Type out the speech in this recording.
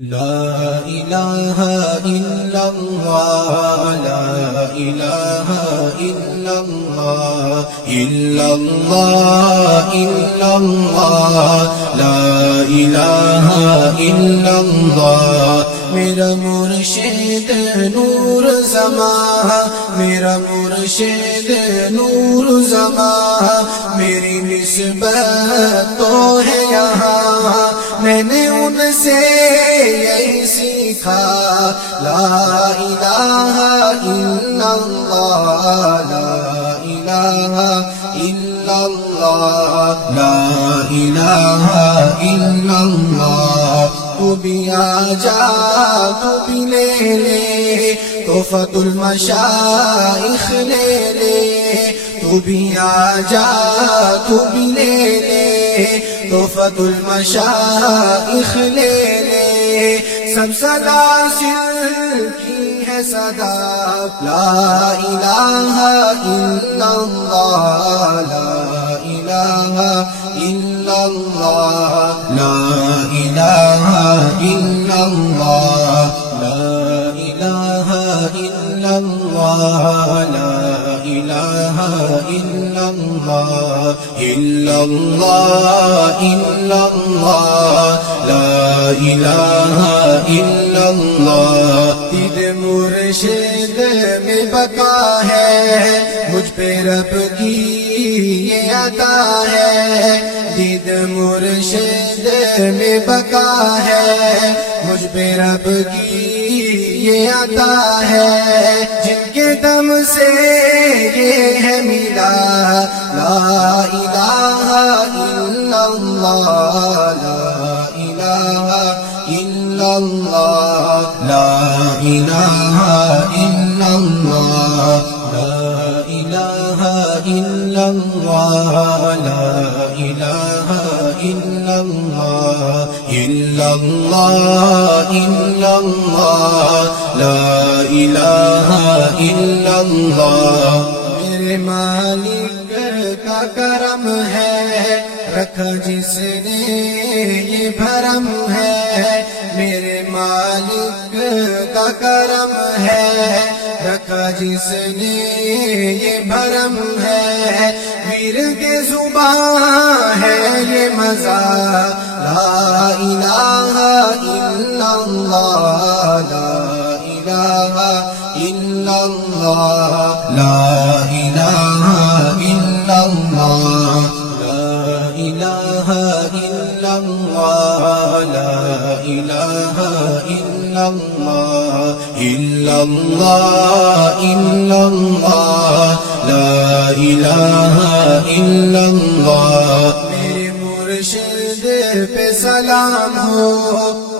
لا الہ الا اللہ لا الہ الا اللہ الا اللہ الا اللہ لا الہ الا اللہ میرا مرشد نور زمان میرا مرشد نور زمان میری نسبت تو ہے یہاں میں نے ان سے یہی سیکھا لا الہ الا اللہ لا الہ الا اللہ لا الہ الا اللہ تو بھی آجا تو بھی لے لے تحفۃ المشائخ لے لے تو بھی آجا تو بھی لے لے تحفۃ المشائخ لے لے سب صدا سل کی ہے صدا لا الہ الا اللہ لا الہ الا اللہ لا الہ الا اللہ لا الہ الا اللہ لا الہ الا اللہ الا اللہ الا اللہ لا الہ الا اللہ دید مرشد میں بقا ہے مجھ پہ رب کی یہ عطا ہے دید مرشد میں بقا ہے مجھ پہ رب کی یہ عطا ہے جن کے دم سے یہ ہے ملا لا الہ الا اللہ لا الہ الا اللہ لا الہ الا اللہ لا الہ الا اللہ لا الہ الا اللہ الا اللہ الا اللہ لا الہ الا اللہ میرے مالک کا کرم ہے رکھا جس نے یہ بھرم ہے میرے مالک کا کرم ہے رکھا جس نے یہ بھرم ہے ورد زبان ہے یہ مزہ لا الہ الا اللہ لا الہ الا اللہ لا الہ الا اللہ لا الہ الا اللہ لا الہ الا اللہ الا اللہ الا اللہ لا الہ الا اللہ میرے مرشد پہ سلام ہو